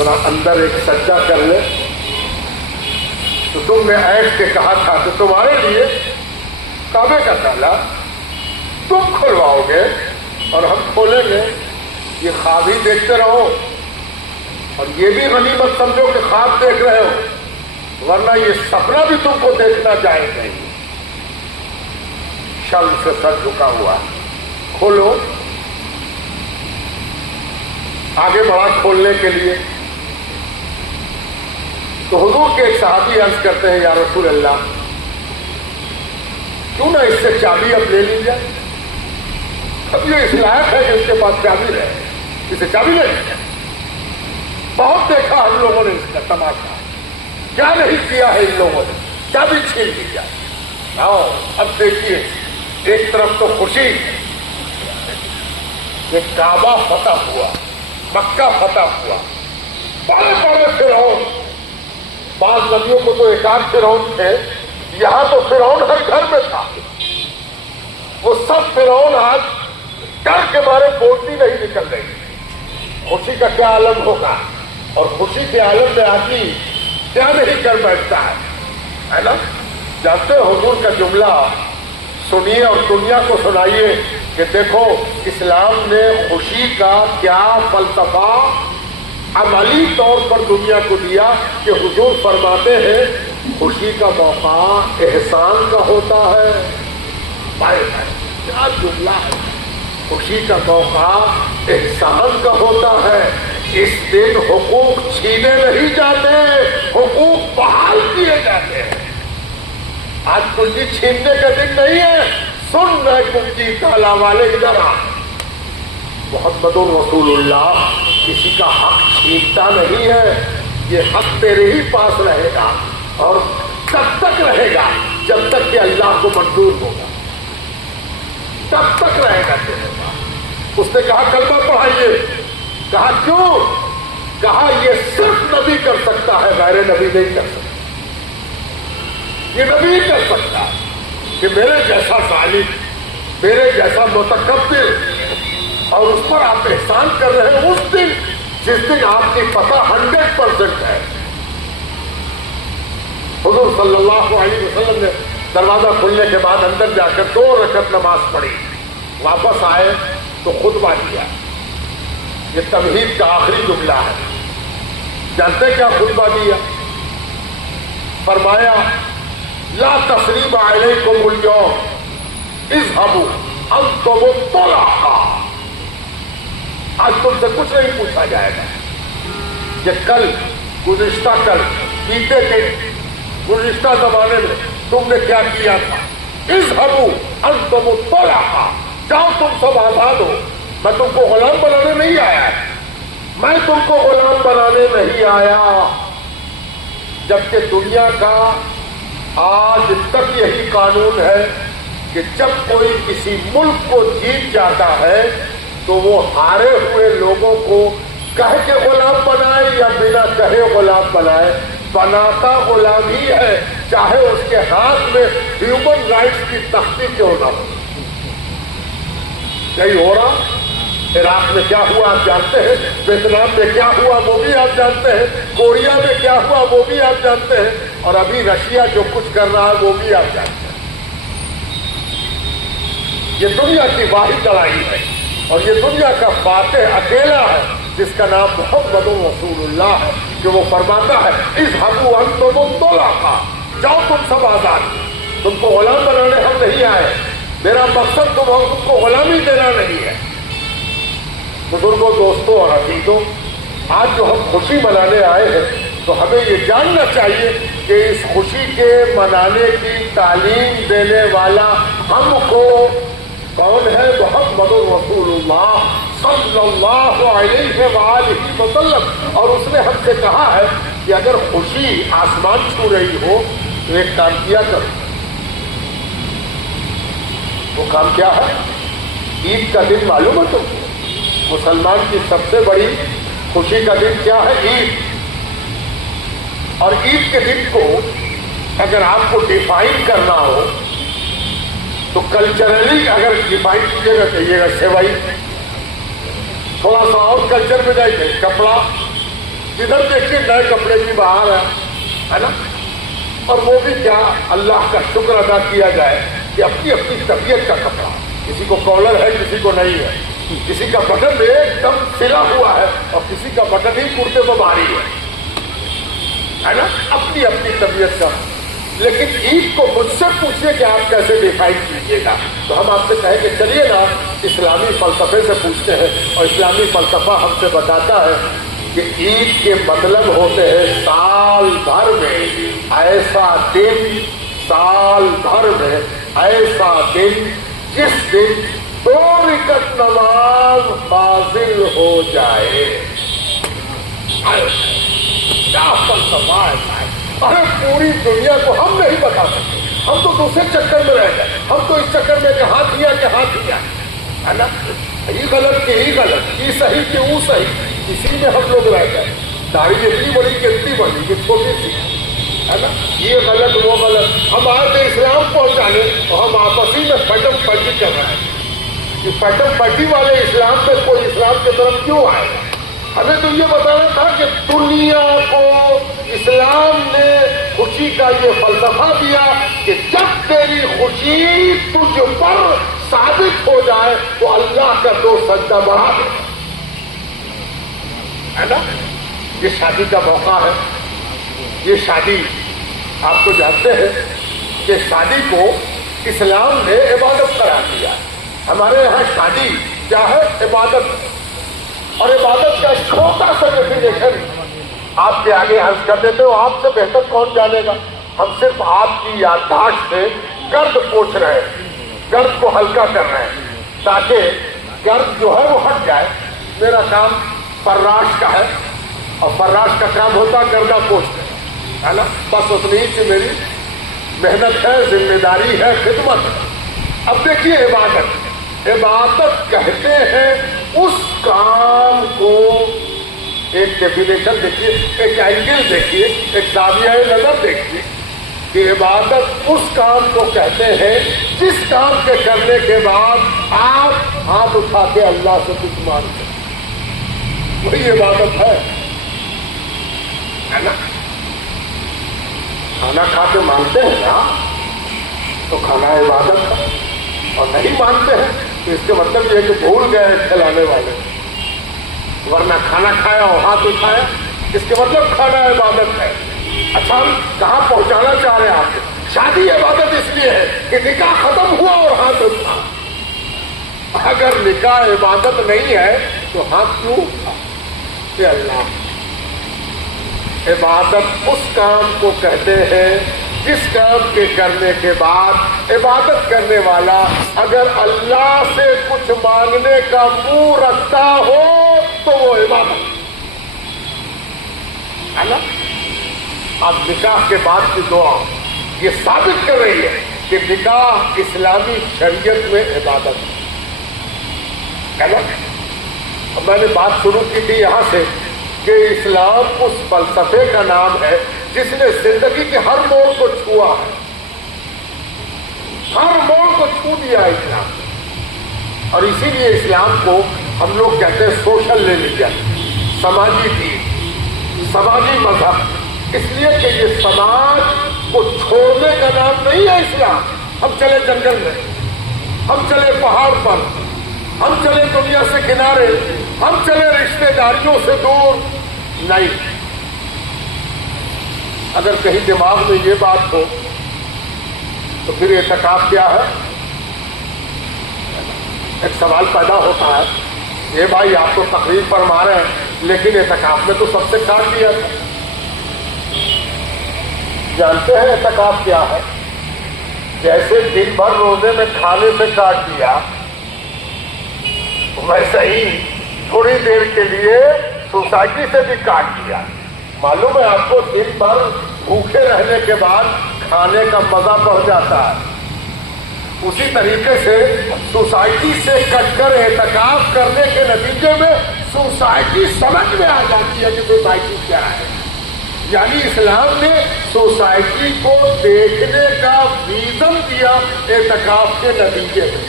ذرا اندر ایک سجدہ کر لے. تو تم نے ایس کے کہا تھا کہ تمہارے لیے کعبے کا تالا تم کھلواؤ گے اور ہم کھولیں گے. یہ خواب ہی دیکھتے رہو اور یہ بھی غنیمت سمجھو کہ خواب دیکھ رہے ہو, ورنہ یہ سپنا بھی تم کو دیکھنا جائز نہیں. شرم سے سر جھکا ہوا, کھولو. آگے بڑھا کھولنے کے لیے تو حضور کے ایک صحابی عرض کرتے ہیں یا رسول اللہ کیوں نہ اس سے چابی اب لے لی جائے. اب یہ اس لائق ہے کہ اس کے پاس چابی رہے, اسے چابی لے لی جائے. بہت دیکھا ہم لوگوں نے اس کا تماشا, کیا نہیں کیا ہے ان لوگوں نے, چابی چھین لی جائے. آؤ اب دیکھیے, ایک طرف تو خوشی کہ کعبہ فتح ہوا, مکہ فتح ہوا, بڑے بڑے فرعون, بعض نبیوں کو تو ایک آدھ فرعون تھے, یہاں تو فرعون ہر گھر میں تھا. وہ سب فرعون آج ڈر کے مارے بولتی نہیں نکل رہی. خوشی کا کیا عالم ہوگا, اور خوشی کے عالم میں آدمی کیا نہیں کر بیٹھتا ہے نا. جانتے حضور کا جملہ سنیے اور دنیا کو سنائیے کہ دیکھو اسلام نے خوشی کا کیا فلسفہ عملی طور پر دنیا کو دیا. کہ حضور فرماتے ہیں خوشی کا موقع احسان کا ہوتا ہے. کیا جملہ ہے, خوشی کا موقع احسان کا ہوتا ہے. اس دن حقوق چھینے نہیں جاتے, حقوق بحال کیے جاتے ہیں. آج کچھ چھیننے کا دن نہیں ہے. سن رہے کچھ تالا والے ادھر آ, محمد رسول اللہ کسی کا حق چھینتا نہیں ہے. یہ حق تیرے ہی پاس رہے گا, اور کب تک رہے گا, جب تک کہ اللہ کو منظور ہوگا تب تک رہے گا تیرے پاس. اس نے کہا کلمہ پڑھائیے. کہا کیوں؟ کہا یہ صرف نبی کر سکتا ہے, غیر نبی نہیں کر سکتا. یہ نبی کر سکتا ہے کہ میرے جیسا ظالم, میرے جیسا متکبر, اور اس پر آپ احسان کر رہے ہیں اس دن جس دن آپ کی فتح 100% ہے. حضور صلی اللہ علیہ وسلم نے دروازہ کھلنے کے بعد اندر جا کر 2 رکعت نماز پڑھی, واپس آئے تو خطبہ دیا. یہ تمہید کا آخری جملہ ہے. جانتے کیا خطبہ دیا؟ فرمایا لا تثریب علیکم اليوم اذهبوا انتم الطلقاء. آج تم سے کچھ نہیں پوچھا جائے گا کہ کل, گزشتہ کل, بیتے دن, گزشتہ زمانے میں تم نے کیا کیا تھا. اذهبوا انتم الطلقاء, جاؤ تم سب آزاد ہو. میں تم کو غلام بنانے نہیں آیا, میں تم کو غلام بنانے نہیں آیا. جبکہ دنیا کا آج تک یہی قانون ہے کہ جب کوئی کسی ملک کو جیت جاتا ہے تو وہ ہارے ہوئے لوگوں کو کہہ کے غلام بنائے یا بنا کہے غلام بنائے, بناتا غلام ہی ہے, چاہے اس کے ہاتھ میں ہیومن رائٹس کی تختی کیوں نہ ہو. یہی ہو رہا. عراق میں کیا ہوا آپ جانتے ہیں, ویتنام میں کیا ہوا وہ بھی آپ جانتے ہیں, کوریا میں کیا ہوا وہ بھی آپ جانتے ہیں, اور ابھی رشیا جو کچھ کر رہا ہے وہ بھی آپ جانتے ہیں. یہ دنیا کی واحد لڑائی ہے, اور یہ دنیا کا فاتح اکیلا ہے جس کا نام محمد رسول اللہ ہے, کہ وہ فرماتا ہے اذهبوا انتم الطلقاء, جاؤ تم سب آزاد. تم کو غلام بنانے ہم نہیں آئے, میرا مقصد تم کو غلامی دینا نہیں ہے. بزرگوں, دوستوں اور عزیزوں, آج جو ہم خوشی منانے آئے ہیں تو ہمیں یہ جاننا چاہیے کہ اس خوشی کے منانے کی تعلیم دینے والا ہم کو کون ہے؟ محمد رسول اللہ صلی اللہ علیہ وآلہ وسلم. اور اس نے ہم سے کہا ہے کہ اگر خوشی آسمان چھو رہی ہو تو ایک کام کیا کرو. وہ کام کیا ہے؟ عید کا دن معلوم ہے تم کو؟ مسلمان کی سب سے بڑی خوشی کا دن کیا ہے؟ عید. اور عید کے دن کو اگر آپ کو ڈیفائن کرنا ہو تو کلچرلی اگر ڈیفائن کیجیے گا, کہیے گا سیوائی, تھوڑا سا اور کلچر میں جائیے کپڑا, جدھر دیکھیے نئے کپڑے کی بہار ہے نا. اور وہ بھی کیا اللہ کا شکر ادا کیا جائے کہ اپنی اپنی طبیعت کا کپڑا. کسی کو کالر ہے, کسی کو نہیں ہے, کسی کا بٹن ایک دم سلا ہوا ہے اور کسی کا بٹن ہی کرتے کو بھاری ہے نا, اپنی اپنی طبیعت کا. لیکن عید کو مجھ سے پوچھیے کہ آپ کیسے ڈیفائن کیجیے گا, تو ہم آپ سے کہیں کہ چلیے نا اسلامی فلسفے سے پوچھتے ہیں, اور اسلامی فلسفہ ہم سے بتاتا ہے کہ عید کے مطلب ہوتے ہیں سال بھر میں ایسا دن, سال بھر میں ایسا دن جس دن 2 رکعت نماز فاضل ہو جائے. کیا فلسفہ ہے. ارے پوری دنیا کو ہم نہیں بتا سکتے, ہم تو دوسرے چکر میں رہ گئے. ہم تو اس چکر میں کہ ہاں کیا ہے نا, یہ غلط کہ یہ غلط, یہ صحیح کہ وہ صحیح, اسی میں ہم لوگ رہ گئے. داڑھی اتنی بڑی کہ اتنی بڑی کہ چھوٹی سی ہے نا, یہ غلط وہ غلط. ہم آئے تھے اسلام پہنچانے اور ہم آپسی میں پٹم پٹی کر رہے ہیں. کہ پٹم پٹی والے اسلام پہ کوئی اسلام کی طرف کیوں آئے گا. ہمیں تو یہ بتانا تھا کہ دنیا کو اسلام نے خوشی کا یہ فلسفہ دیا کہ جب تیری خوشی تجھ پر ثابت ہو جائے تو اللہ کا 2 سجدہ بڑھا دے, ہے نا. یہ شادی کا موقع ہے. یہ شادی آپ تو جانتے ہیں کہ شادی کو اسلام نے عبادت قرار دیا. ہمارے یہاں شادی کیا ہے, عبادت. اور عبادت کا چھوٹا سا ڈیفینیشن آپ کے آگے عرض کر دیتے ہو, آپ سے بہتر کون جانے گا. ہم صرف آپ کی یادداشت سے گرد پوچھ رہے ہیں, گرد کو ہلکا کر رہے ہیں تاکہ گرد جو ہے وہ ہٹ جائے. میرا کام فراش کا ہے اور فراش کا کام ہوتا گردہ پوچھنا ہے نا, بس اتنی سی میری محنت ہے, ذمہ داری ہے, خدمت ہے. اب دیکھیے عبادت, عبادت کہتے ہیں اس کام کو, ایک ڈیفینیشن دیکھیے, ایک اینگل دیکھیے, ایک زاویہ نظر دیکھیے کہ عبادت اس کام کو کہتے ہیں جس کام کے کرنے کے بعد آپ ہاتھ اٹھا کے اللہ سے کچھ مانگتے ہیں, وہی عبادت ہے نا. کھانا کھا کے مانگتے ہیں نا تو کھانا عبادت ہے, اور نہیں مانتے ہیں تو اس کے مطلب یہ ہے کہ بھول گئے کھلانے والے, ورنہ کھانا کھایا اور ہاتھ اٹھایا, اس کے مطلب کھانا عبادت ہے. اچھا ہم کہاں پہنچانا چاہ رہے ہیں آپ کو. شادی عبادت اس لیے ہے کہ نکاح ختم ہوا اور ہاتھ اٹھا. اگر نکاح عبادت نہیں ہے تو ہاتھ کیوں اٹھا. کہ اللہ, عبادت اس کام کو کہتے ہیں جس کام کے کرنے کے بعد عبادت کرنے والا اگر اللہ سے کچھ مانگنے کا منہ رکھتا ہو تو وہ عبادت ہے نا. اب نکاح کے بعد کی دعا یہ ثابت کر رہی ہے کہ نکاح اسلامی شریعت میں عبادت ہے نا. اب میں نے بات شروع کی تھی یہاں سے کہ اسلام اس فلسفے کا نام ہے جس نے زندگی کے ہر موڑ کو چھوا ہے, ہر موڑ کو چھو دیا ہے اسلام. اور اسی لیے اسلام کو ہم لوگ کہتے ہیں سوشل ریلیجن, سماجی دین, سماجی مذہب. اس لیے کہ یہ سماج کو چھوڑنے کا نام نہیں ہے اسلام. ہم چلے جنگل میں, ہم چلے پہاڑ پر, ہم چلے دنیا سے کنارے, ہم چلے رشتے داریوں سے دور, نہیں. اگر کہیں دماغ میں یہ بات ہو تو پھر اعتکاف کیا ہے. ایک سوال پیدا ہوتا ہے, یہ بھائی آپ تو تقریر فرما رہے ہیں لیکن اعتکاف میں تو سب سے کاٹ دیا تھا. جانتے ہیں اعتکاف کیا ہے؟ جیسے دن بھر روزے میں کھانے سے کاٹ دیا ویسے ہی تھوڑی دیر کے لیے سوسائٹی سے بھی کاٹ دیا. معلوم ہے آپ کو دن بھر بھوکے رہنے کے بعد کھانے کا مزہ بڑھ جاتا ہے. اسی طریقے سے سوسائٹی سے کٹ کر اعتکاف کرنے کے نتیجے میں سوسائٹی سمجھ میں آ جاتی ہے کہ سوسائٹی کیا ہے. یعنی اسلام نے سوسائٹی کو دیکھنے کا ویژن دیا اعتکاف کے نتیجے میں.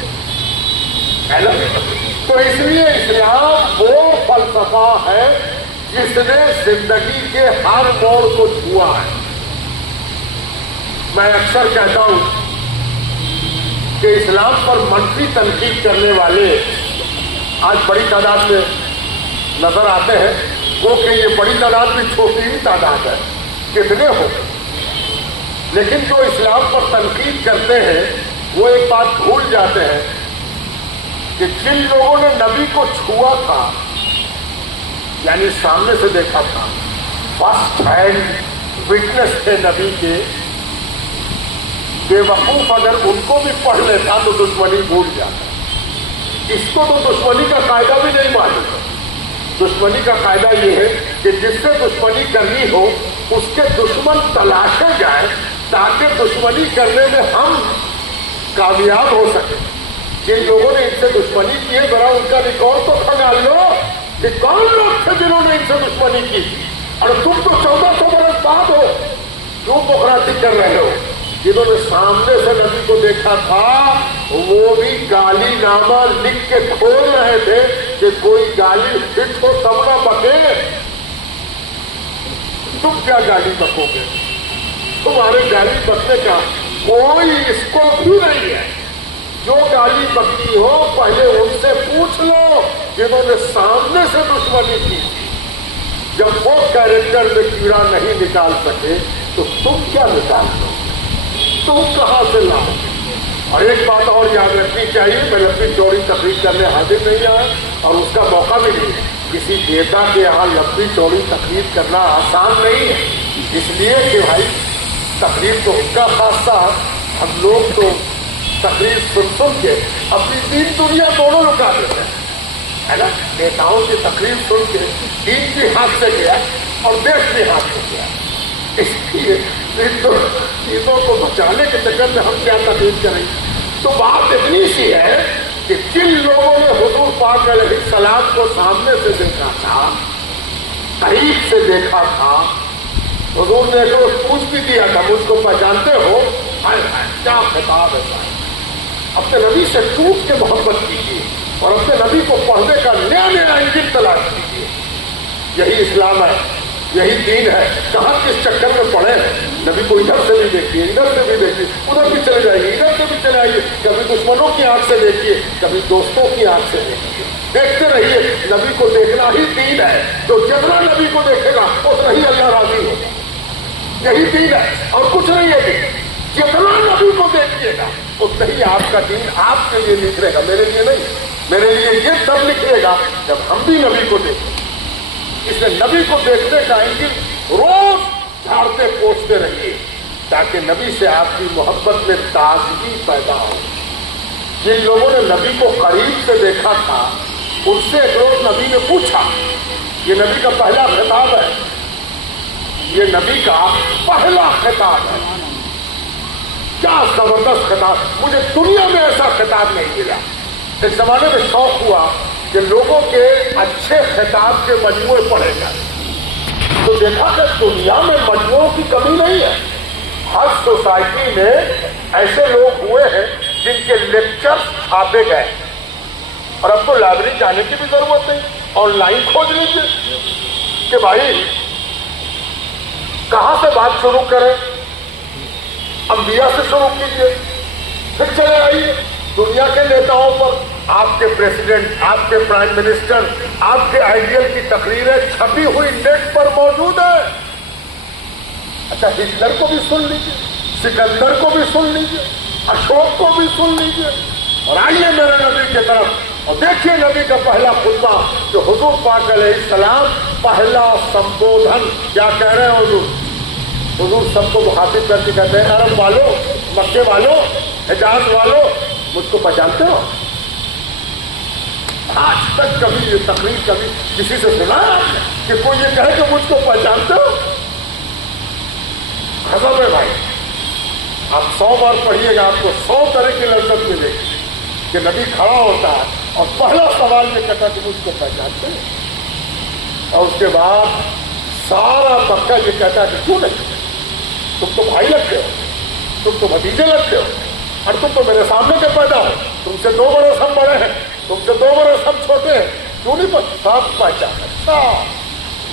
تو اس لیے اسلام وہ فلسفہ ہے جس نے زندگی کے ہر موڑ کو چھوا ہے. میں اکثر کہتا ہوں کہ اسلام پر منفی تنقید کرنے والے آج بڑی تعداد میں نظر آتے ہیں. وہ کہ یہ بڑی تعداد بھی چھوٹی ہی تعداد ہے، کتنے ہو. لیکن جو اسلام پر تنقید کرتے ہیں وہ ایک بات بھول جاتے ہیں کہ جن لوگوں نے نبی کو چھوا تھا، یعنی سامنے سے دیکھا تھا، فرسٹ ہینڈ وٹنس تھے نبی کے، بے وقوف اگر ان کو بھی پڑھ لیتا تو دشمنی بھول جاتا. اس کو تو دشمنی کا قاعدہ بھی نہیں معلوم. دشمنی کا قاعدہ یہ ہے کہ جس سے دشمنی کرنی ہو اس کے دشمن تلاشے جائیں تاکہ دشمنی کرنے میں ہم کامیاب ہو سکیں. جن لوگوں نے ان سے دشمنی کی ہے ذرا ان کا ریکارڈ تو کھنگال لو کہ کون لوگ تھے جنہوں نے ان سے دشمنی کی. اور تم تو 1400 برس بعد ہو، کیوں بغراتی کر رہے ہو؟ جنہوں نے سامنے سے نبی کو دیکھا تھا وہ بھی گالی نامہ لکھ کے کھول رہے تھے کہ کوئی گالی ہٹ ہو تب نہ بکے. تم کیا گالی بکو گے؟ تمہارے گالی بکنے کا کوئی اسکوپ بھی نہیں ہے. جو گالی بکتی ہو پہلے ان سے پوچھ لو جنہوں نے سامنے سے دشمنی کی. جب وہ کیریکٹر میں کیڑا نہیں نکال سکے تو تم کیا نکال دو؟ تم کہاں سے لاؤ؟ اور ایک بات اور یاد رکھنی چاہیے، میں لمبی چوڑی تقریر کرنے حاضر نہیں آیا اور اس کا موقع بھی نہیں ہے. کسی نیتا کے یہاں لمبی چوڑی تقریر کرنا آسان نہیں ہے، اس لیے کہ بھائی تقریر تو ان کا خاصہ، ہم لوگ تو تقریر سن کے اپنی دین دنیا دونوں لٹا دیتے ہیں، ہے نا. نیتاؤں کی تقریر سن کے دین بھی ہاتھ سے گیا اور دیش بھی ہاتھ سے گیا. اس لیے چیزوں کو بچانے کے چکر میں ہم کیا تقریر کریں. تو بات اتنی سی ہے کہ جن لوگوں نے حضور پاک علیہ السلام کو سامنے سے دیکھا تھا، قریب سے دیکھا تھا، حضور نے تو پوچھ بھی دیا تھا مجھ کو پہچانتے ہو؟ کیا خطاب ہے. اپنے نبی سے ٹوٹ کے محبت کیجیے اور اپنے نبی کو پڑھنے کا نیا نیا انجن تلاش کیجیے. یہی اسلام ہے، یہی دین ہے. کہاں کس چکر میں پڑے ہیں؟ نبی کو ادھر سے بھی دیکھیے، ادھر سے بھی دیکھیے، ادھر بھی چلے جائیے، ادھر سے بھی چلے آئیے. کبھی دشمنوں کی آنکھ سے دیکھیے، کبھی دوستوں کی آنکھ سے دیکھیے. دیکھتے رہیے. نبی کو دیکھنا ہی دین ہے. جو جتنا نبی کو دیکھے گا اتنا ہی اللہ راضی ہوگا. یہی دین ہے اور کچھ نہیں ہے. دین جتنا نبی کو دیکھیے گا اتنا ہی آپ کا دین آپ کے لیے نکلے گا، میرے لیے نہیں. میرے لیے یہ تب نکلے گا جب ہم بھی نبی کو دیکھیں. اس لیے نبی کو دیکھنے کا انجن روز جھاڑتے پوچھتے رہیے تاکہ نبی سے آپ کی محبت میں تازگی پیدا ہو. جن لوگوں نے نبی کو قریب سے دیکھا تھا ان سے ایک روز نبی نے پوچھا، یہ نبی کا پہلا خطاب ہے، یہ نبی کا پہلا خطاب ہے. کیا زبردست خطاب! مجھے دنیا میں ایسا خطاب نہیں ملا. ایک زمانے میں شوق ہوا کہ لوگوں کے اچھے خطاب کے مجموعے پڑھے جائیں تو دیکھا کہ دنیا میں مجموعوں کی کمی نہیں ہے. ہر سوسائٹی میں ایسے لوگ ہوئے ہیں جن کے لیکچر چھاپے گئے اور اب تو لائبریری جانے کی بھی ضرورت نہیں، آن لائن کھوج لیجیے کہ بھائی کہاں سے بات شروع کریں. انبیاء سے شروع کیجیے، پھر چلے آئیے دنیا کے نیتاؤں پر. آپ کے پریزیڈنٹ، آپ کے پرائم منسٹر، آپ کے آئیڈیل کی تقریریں چھپی ہوئی نیٹ پر موجود ہے. اچھا ہٹلر کو بھی سن لیجیے، سکندر کو بھی سن لیجیے، اشوک کو بھی سن لیجیے اور آئیے میرے نبی کی طرف اور دیکھیے نبی کا پہلا خطبہ جو حضور پاک علیہ السلام پہلا سمبودھن کیا کہہ رہے ہیں. حضور سب کو مخاطب کر کے کہتے ہیں عرب والو، مکے والو، حجاز والو، مجھ کو پہچانتے ہو؟ آج تک کبھی یہ تقریر کبھی کسی سے سنا ہے آپ نے کہ کوئی یہ کہے کہ مجھ کو پہچانتے ہو؟ غضب ہے بھائی. آپ 100 بار پڑھیے گا آپ کو 100 طرح کی لذت ملے گی کہ نبی کھڑا ہوتا ہے اور پہلا سوال یہ کہتا کہ مجھ کو پہچانتے ہیں، اور اس کے بعد سارا طبقہ یہ کہتا ہے کہ کیوں نہیں، تم تو بھائی لگتے ہو، تم تو بھتیجے لگتے ہو، اور تم تو میرے سامنے کے پیدا ہو، تم سے 2 برس ہم بڑے ہیں، تم سے 2 برس ہم چھوٹے ہیں، کیوں نہیں سب پہچانا.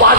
5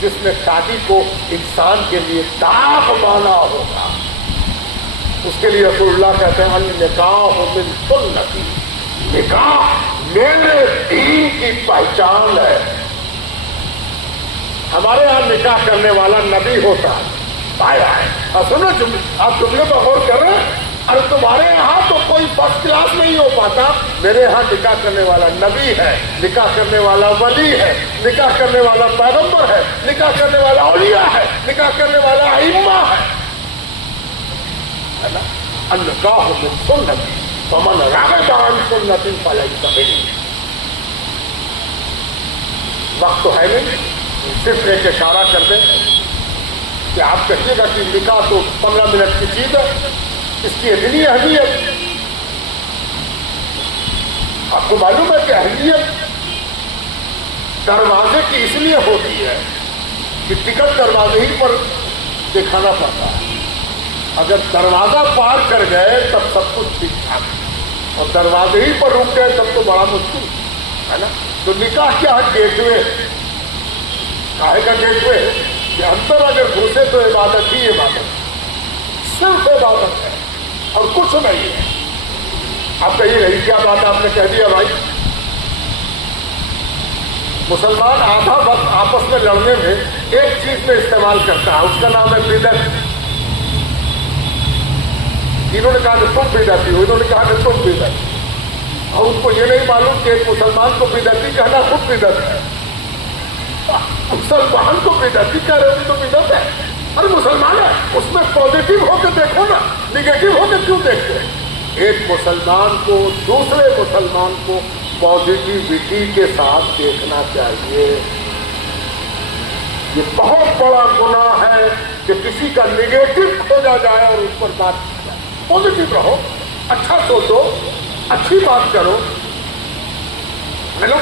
جس نے شادی کو انسان کے لیے داغ مانا ہوگا، اس کے لیے رسول اللہ کہتے ہیں النکاح من سنتی، نکاح میرے دین کی پہچان ہے۔ ہمارے یہاں نکاح کرنے والا نبی ہوتا ہے، آیا ہے۔ اور سنو آپ جملے پر غور کر رہے ہیں، ارے تمہارے یہاں تو کوئی فرسٹ کلاس نہیں ہو پاتا، میرے یہاں نکاح کرنے والا نبی ہے، نکاح کرنے والا ولی ہے، نکاح کرنے والا پیغمبر ہے، نکاح کرنے والا اولیاء ہے، نکاح کرنے والا ائمہ ہے نا۔ النکاح من سنتی فمن رغب عن سنتی فلیس منی۔ وقت تو ہے نہیں، صرف ایک اشارہ کر دیں کہ آپ کہیے گا کہ نکاح تو 15 منٹ کی چیز ہے، اس کی اتنی اہمیت۔ آپ کو معلوم ہے کہ اہمیت دروازے کی اس لیے ہوتی ہے کہ ٹکٹ دروازے ہی پر دکھانا پڑتا ہے۔ اگر دروازہ پار کر گئے تب سب کچھ ٹھیک ٹھاک، اور دروازے ہی پر رک گئے تب تو بڑا مشکل ہے نا۔ تو نکاح کیا ہے؟ گیٹ وے، کاہے کا گیٹ وے کہ اندر اگر گھسے تو عبادت ہی عبادت، صرف عبادت ہے اور کچھ نہیں ہے۔ آپ کہیے رہی کیا بات آپ نے کہہ دیا بھائی۔ مسلمان آدھا وقت آپس میں لڑنے میں ایک چیز میں استعمال کرتا ہے، اس کا نام ہے بدعت۔ انہوں نے کہا کہ تم بدعتی ہو، انہوں نے کہا کہ تم بدعتی، اور اس کو یہ نہیں معلوم کہ ایک مسلمان کو بدعتی کہنا خود بدعت ہے۔ مسلمان کو بدعتی کہہ رہے تو بدعت ہے، اور مسلمان ہے اس میں پازیٹو ہو کے دیکھو نا، نگیٹو ہو کے کیوں دیکھتے ہیں؟ ایک مسلمان کو دوسرے مسلمان کو پازیٹیوٹی کے ساتھ دیکھنا چاہیے۔ یہ بہت بڑا گناہ ہے کہ کسی کا نگیٹو کھوجا جائے اور اس پر بات کی جائے۔ پازیٹو رہو، اچھا سوچو، اچھی بات کرو۔ ہیلو،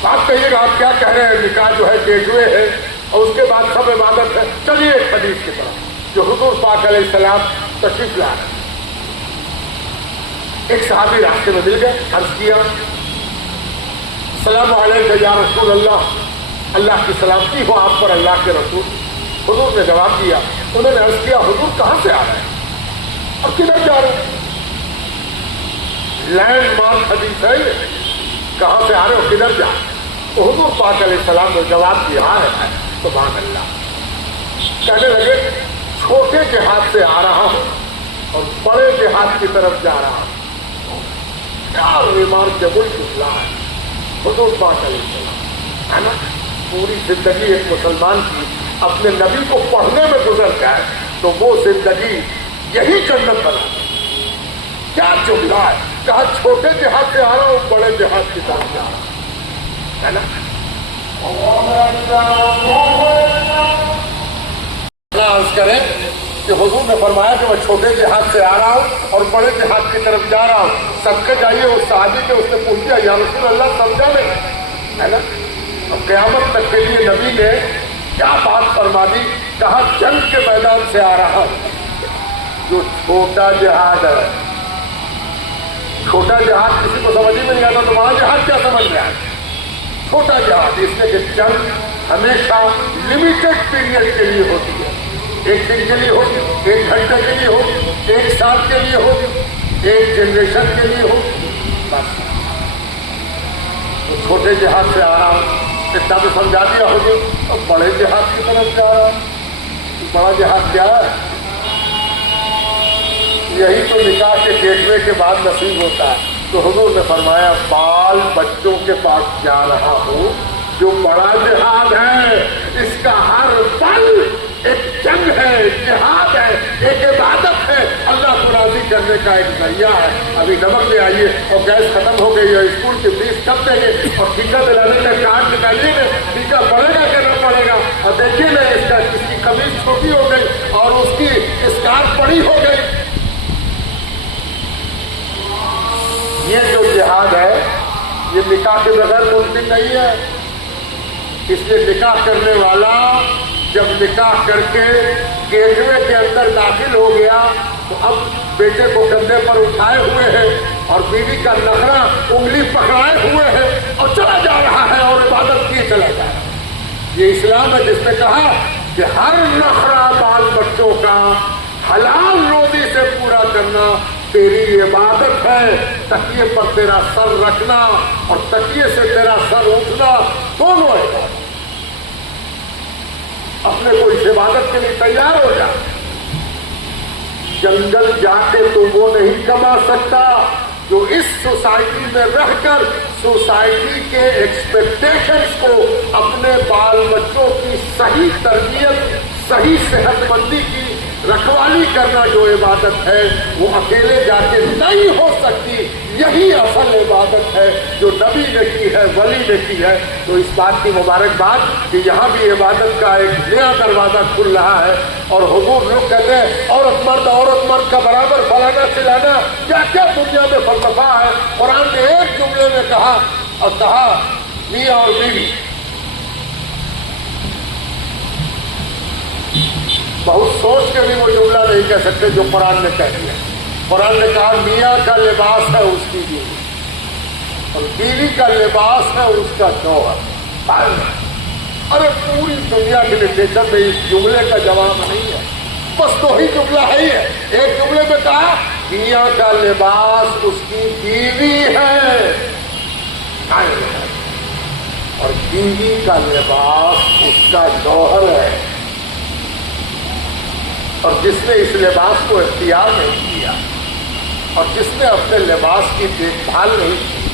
بات کہیے گا آپ کیا کہہ رہے ہیں؟ نکاح جو ہے گیٹ وے ہے اور اس کے بعد سب عبادت ہے۔ چلیے ایک حدیث کی طرف جو حضور پاک علیہ السلام تشریف لا رہے ہیں۔ ایک صحابی راستے میں مل گئے، عرض کیا السلام علیکم یا رسول اللہ، اللہ کی سلامتی ہو آپ پر اللہ کے رسول۔ حضور نے جواب دیا، انہوں نے عرض کیا حضور کہاں سے آ رہے ہیں اور کدھر جا رہے ہیں؟ لینڈ مارک حدیث ہے، کہاں سے آ رہے ہو کدھر جا رہے ہیں؟ تو حضور پاک علیہ السلام نے جواب دیا ہے سبحان اللہ۔ کہنے لگے چھوٹے جہاد سے آ رہا ہوں اور بڑے جہاد کی طرف جا رہا ہوں۔ کیا ریمارکیبل فیصلہ ہے حضور پاک علیہ السلام، ہے نا۔ پوری زندگی ایک مسلمان کی اپنے نبی کو پڑھنے میں گزر جائے تو وہ زندگی یہی جنت بنا۔ کیا جملہ ہے، کہا چھوٹے جہاد سے آ رہا ہوں بڑے جہاد کی طرف جا رہا ہوں، ہے نا۔ عرض کریں کہ حضور نے فرمایا کہ میں چھوٹے جہاد سے آ رہا ہوں اور بڑے جہاد کی طرف جا رہا ہوں۔ صدقے جائیے اس صحابی کے، اس نے پوچھ لیا یا رسول اللہ سمجھا نہیں، ہے نا۔ اب قیامت تک کے لیے نبی نے کیا بات فرما دی، کہا جنگ کے میدان سے آ رہا ہوں۔ جو چھوٹا جہاد ہے، چھوٹا جہاد کسی کو سمجھ میں نہیں آتا تو وہاں جہاد کیا سمجھ میں آئے؟ چھوٹا جہاد اس لیے کہ جنگ ہمیشہ لمیٹڈ پیریڈ کے لیے ہوتی ہے، ایک دن کے لیے ہوگی، ایک گھنٹے کے لیے ہوگی، ایک سال کے لیے ہوگی، ایک جنریشن کے لیے ہوگی، بس۔ تو چھوٹے جہاد سے آ رہا ہوں، اتنا تو سمجھا دیا ہوگی، اور بڑے جہاد کی طرف جا رہا ہوں۔ بڑا جہاد کیا ہے؟ یہی تو نکاح کے گیٹ وے کے بعد نصیب ہوتا ہے۔ تو حضور نے فرمایا بال بچوں کے پاس جا رہا ہوں، جو بڑا جہاد ہے، اس کا ہر پل ایک جنگ ہے، جہاد ہے، ایک عبادت ہے، اللہ کو راضی کرنے کا ایک ذریعہ ہے۔ ابھی نمک لے آئیے اور گیس ختم ہو گئی ہے، اسکول کی فیس کب دیں گے اور ٹیکہ دلانے کا کارڈ نکالیے نا، ٹیکہ پڑے گا کہ نہ پڑے گا؟ اور دیکھیے نا اس کا کس کی قمیض چھوٹی ہو گئی اور اس کی اسکارف بڑی ہو گئی۔ یہ جو جہاد ہے یہ نکاح کے بغیر ممکن نہیں ہے۔ اس لیے نکاح کرنے والا جب نکاح کر کے گیٹ وے کے اندر داخل ہو گیا تو اب بیٹے کو کندھے پر اٹھائے ہوئے ہے اور بیوی کا نخرا انگلی پکڑائے ہوئے ہے اور چلا جا رہا ہے اور عبادت کیے چلا جا رہا ہے۔ یہ اسلام ہے جس نے کہا کہ ہر نخرہ بال بچوں کا حلال روزی سے پورا کرنا تیری عبادت ہے. تکیے پر تیرا سر رکھنا اور تکیے سے تیرا سر اٹھنا دونوں عبادت. اپنے کو اس عبادت کے لیے تیار ہو جا. جنگل جا کے تو وہ نہیں کما سکتا جو اس سوسائٹی میں رہ کر سوسائٹی کے ایکسپیکٹیشنز کو اپنے بال بچوں کی صحیح تربیت صحیح صحت مندی کی رکھوالی کرنا جو عبادت ہے وہ اکیلے جا کے نہیں ہو سکتی. یہی اصل عبادت ہے جو نبی نے کی ہے, ولی نے کی ہے. تو اس بات کی مبارکباد کہ یہاں بھی عبادت کا ایک نیا دروازہ کھل رہا ہے. اور حضور لوگ کہتے ہیں عورت مرد کا برابر فلانا چلانا, کیا کیا دنیا میں فلسفہ ہے. قرآن نے ایک جملے میں کہا اور کہا میاں اور بیوی. بہت سوچ کے بھی وہ جملہ نہیں کہہ سکتے جو قرآن نے کہہ دیا. قرآن نے کہا میاں کا لباس ہے اس کی بیوی اور بیوی کا لباس ہے اس کا شوہر. ارے پوری دنیا کے لٹریچر میں اس جملے کا جواب نہیں ہے, بس دو ہی جملہ ہے ہی ہے. ایک جملے میں کہا میاں کا لباس اس کی بیوی ہے اور بیوی کا لباس اس کا شوہر ہے. اور جس نے اس لباس کو اختیار نہیں کیا اور جس نے اپنے لباس کی دیکھ بھال نہیں کی,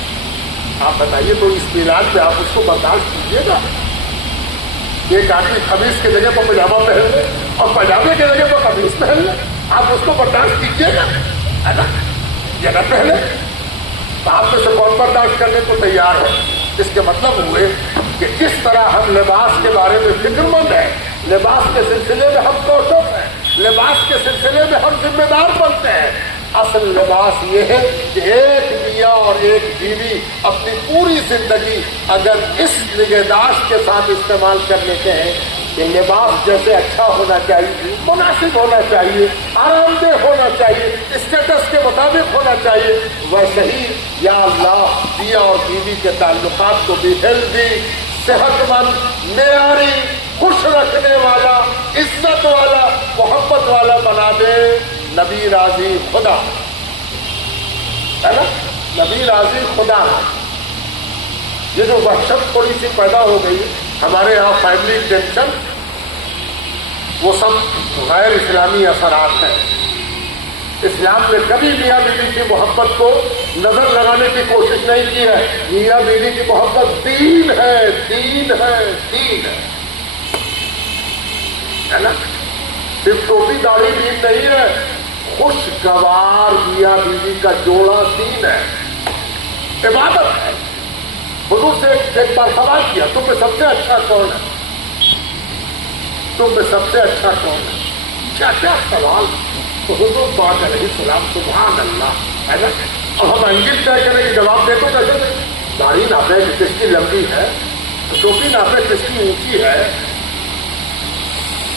آپ بتائیے تو اس میلاد میں آپ اس کو برداشت کیجیے گا. ایک آدمی قمیص کی جگہ پر پاجامہ پہن لے اور پاجامے کی جگہ پر قمیص پہن لے, آپ اس کو برداشت کیجیے گا؟ ہے نا, یہ نہ پہلے تو آپ میں سے کون برداشت کرنے کو تیار ہے؟ اس کے مطلب ہوئے کہ جس طرح ہم لباس کے بارے میں فکر مند ہیں, لباس کے سلسلے میں ہم کوشش ہیں, لباس کے سلسلے میں ہم ذمہ دار بنتے ہیں. اصل لباس یہ ہے کہ ایک میاں اور ایک بیوی اپنی پوری زندگی اگر اس نگہداشت کے ساتھ استعمال کر لیتے ہیں کہ لباس جیسے اچھا ہونا چاہیے, مناسب ہونا چاہیے, آرام دہ ہونا چاہیے, اسٹیٹس کے مطابق ہونا چاہیے, ویسے ہی یا اللہ میاں اور بیوی کے تعلقات کو بھی ہیلدی, صحت مند, معیاری, خوش رکھنے والا, عزت والا, محبت والا بنا دے. نبی راضی خدا ہے نا, نبی راضی خدا ہے. یہ جو وحشت تھوڑی سی پیدا ہو گئی ہمارے یہاں فیملی ٹینشن, وہ سب غیر اسلامی اثرات ہیں. اسلام نے کبھی میاں بیوی کی محبت کو نظر لگانے کی کوشش نہیں کی ہے. میاں بیوی کی محبت دین ہے, دین ہے, دین ہے نا. صرف ٹوپی داڑھی دین نہیں ہے, خوشگوار میاں بیوی کا جوڑا دین ہے, عبادت ہے. حضور سے ایک بار سوال کیا تم میں سب سے اچھا کون ہے, تم میں سب سے اچھا کون ہے؟ کیا کیا سوال. تو حضور پاک علیہ السلام سبحان اللہ ہے نا. اب ہم انگل طے کریں کہ جواب دے تو کیسے دیں؟ داڑھی ناپے کس کی لمبی ہے, ٹوپی ناپے کس کی اونچی ہے,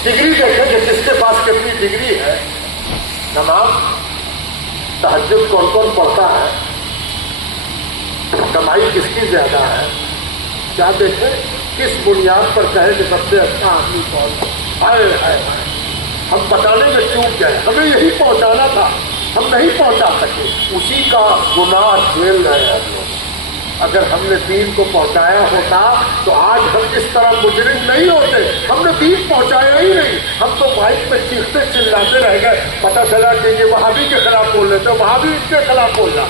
ڈگری دیکھیں کہ کس کے پاس کتنی ڈگری ہے, نماز تہجد کون کون پڑھتا ہے, کمائی کس کی زیادہ ہے, کیا دیکھیں کس بنیاد پر کہے کہ سب سے اچھا آدمی کون ہے. ہم بتانے میں چوک گئے, ہمیں یہی پہنچانا تھا, ہم نہیں پہنچا سکے, اسی کا گناہ جھیل رہے ہیں لوگ. اگر ہم نے دین کو پہنچایا ہوتا تو آج ہم اس طرح مجرم نہیں ہوتے. ہم نے دین پہنچایا ہی نہیں, ہم تو مائک میں چیختے چلاتے رہ گئے. پتہ چلا کہ یہ وہابی کے خلاف بول رہے تھے, وہابی اس کے خلاف بول رہا,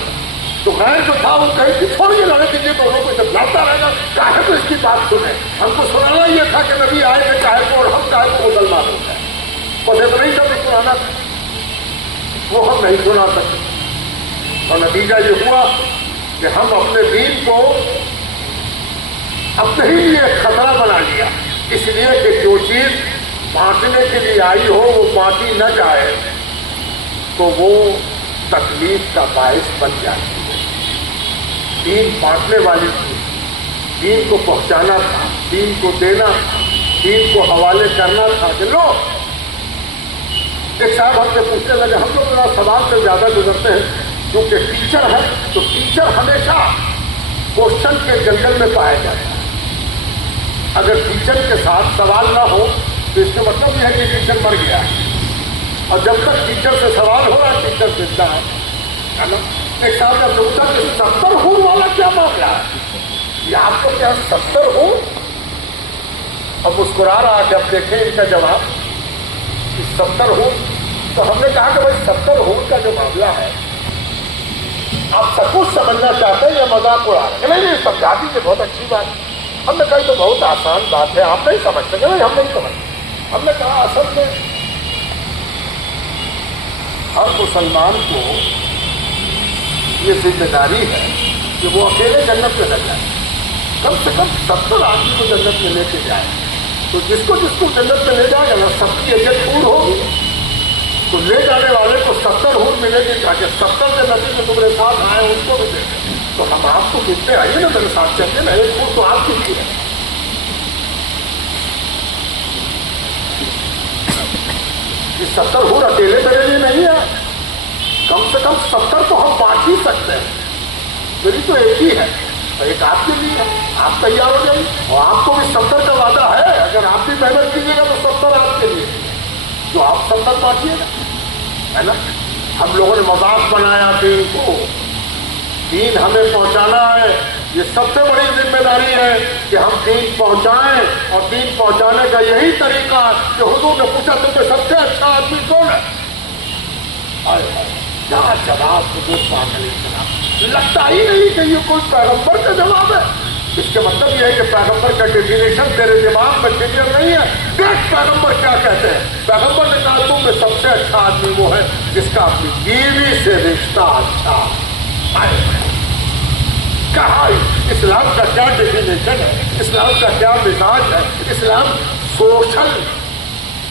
تو غیر جو تھا وہ کہیں کہ چھوڑ کے لڑے کہ یہ دونوں کو جب لڑتا رہے گا کاہے کو اس کی بات سنیں. ہم کو سنانا یہ تھا کہ نبی آئے تھے کاہے کو, اور ہم کاہے کو مسلمان ہو گئے. پتہ تو نہیں تھا تو سنانا, وہ ہم نہیں سنا سکتے. اور نتیجہ یہ ہوا کہ ہم اپنے دین کو اپنے ہی لیے خطرہ بنا لیا, اس لیے کہ جو چیز بانٹنے کے لیے آئی ہو وہ بانٹی نہ جائے تو وہ تکلیف کا باعث بن جاتی ہے. دین بانٹنے والی چیز, دین کو پہنچانا تھا, دین کو دینا تھا, دین کو حوالے کرنا تھا. کہ لو ایک صاحب ہم سے پوچھنے لگے, ہم لوگ ذرا سوال سے زیادہ گزرتے ہیں کیونکہ ٹیچر ہے تو ٹیچر ہمیشہ کوشچن کے جنگل میں پایا جاتا ہے. اگر ٹیچر کے ساتھ سوال نہ ہو تو اس کا مطلب یہ ہے کہ ٹیچر مر گیا ہے، اور جب تک ٹیچر سے سوال ہو رہا ہے ٹیچر زندہ ہے نا؟ ایک صاحب نے پوچھا کہ 70 ہور والا کیا معاملہ ہے، یہ آپ کو کیا 70 ہور؟ اب مسکرا رہا کہ اب دیکھیں ان کا جواب کہ 70 ہور. تو ہم نے کہا کہ بھائی 70 ہور کا جو معاملہ ہے آپ سب کچھ سمجھنا چاہتے ہیں یا مذاق اڑا رہے ہیں؟ نہیں نہیں سمجھا دیجیے، بہت اچھی بات ہے. ہم نے کہا تو بہت آسان بات ہے، آپ نہیں سمجھ سکتے. نہیں ہم نہیں سمجھتے. ہم نے کہا اصل میں ہر مسلمان کو یہ ذمہ داری ہے کہ وہ اکیلے جنت میں نہ جائے، کم سے کم 70 آدمی کو جنت میں لے کے جائے. تو جس کو جنت میں لے جائے گا نا، سب کی عزت پور ہوگی. تو لے جانے والے کو 70 ہور ملے گی تاکہ 70 کے نتیجے میں تمہارے ساتھ آئے ان کو بھی دے دیں. تو ہم آپ کو کتنے آئیے نا میرے ساتھ چلیے نا، ایک ہور تو آپ کی بھی ہے. یہ 70 ہور اکیلے میرے لیے نہیں ہے، کم سے کم 70 تو ہم بانٹ ہی سکتے ہیں. میری تو ایک ہی ہے، ایک آپ کے لیے ہے. آپ تیار ہو جائیے، اور آپ کو بھی 70 کا وعدہ ہے. اگر آپ بھی محنت کیجیے گا تو 70 آپ کے لیے، جو آپ 70 بانٹیے گا، ہے نا. ہم لوگوں نے مذاق بنایا دین کو، دین ہمیں پہنچانا ہے. یہ سب سے بڑی ذمہ داری ہے کہ ہم دین پہنچائیں، اور دین پہنچانے کا یہی طریقہ کہ حضور نے پوچھا تم میں سب سے اچھا آدمی کون ہے؟ کیا جواب حضور پاک علیہ السلام، لگتا ہی نہیں کہ یہ کوئی پیغمبر کا جواب ہے. اس کے مطلب یہ ہے کہ پیغمبر کا ڈیفینیشن تیرے دماغ میں کلیئر نہیں ہے. دیکھ پیغمبر کیا کہتے ہیں. پیغمبر نے کہا تم میں سب سے اچھا آدمی وہ ہے جس کا اپنی بیوی سے رشتہ اچھا. کہا اسلام کا کیا ڈیفینیشن ہے، اسلام کا کیا مزاج ہے، اسلام سوشل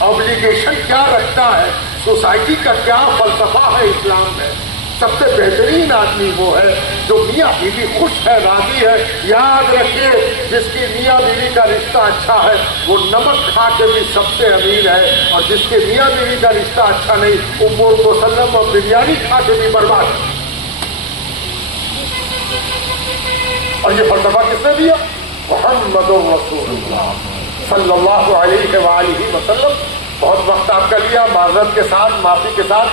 آبلیگیشن کیا رکھتا ہے، سوسائٹی کا کیا فلسفہ ہے اسلام میں. سب سے بہترین آدمی وہ ہے جو میاں بیوی خوش ہے، راضی ہے. یاد رکھیے جس کی میاں بیوی کا رشتہ اچھا ہے وہ نمک کھا کے بھی سب سے امیر ہے، اور جس کے میاں بیوی کا رشتہ اچھا نہیں وہ مسلم اور بریانی کھا کے بھی برباد ہے. اور یہ فلسفہ کس نے دیا؟ محمد رسول اللہ صلی اللہ علیہ وآلہ وسلم. بہت وقت آپ کا لیا، معذرت کے ساتھ، معافی کے ساتھ.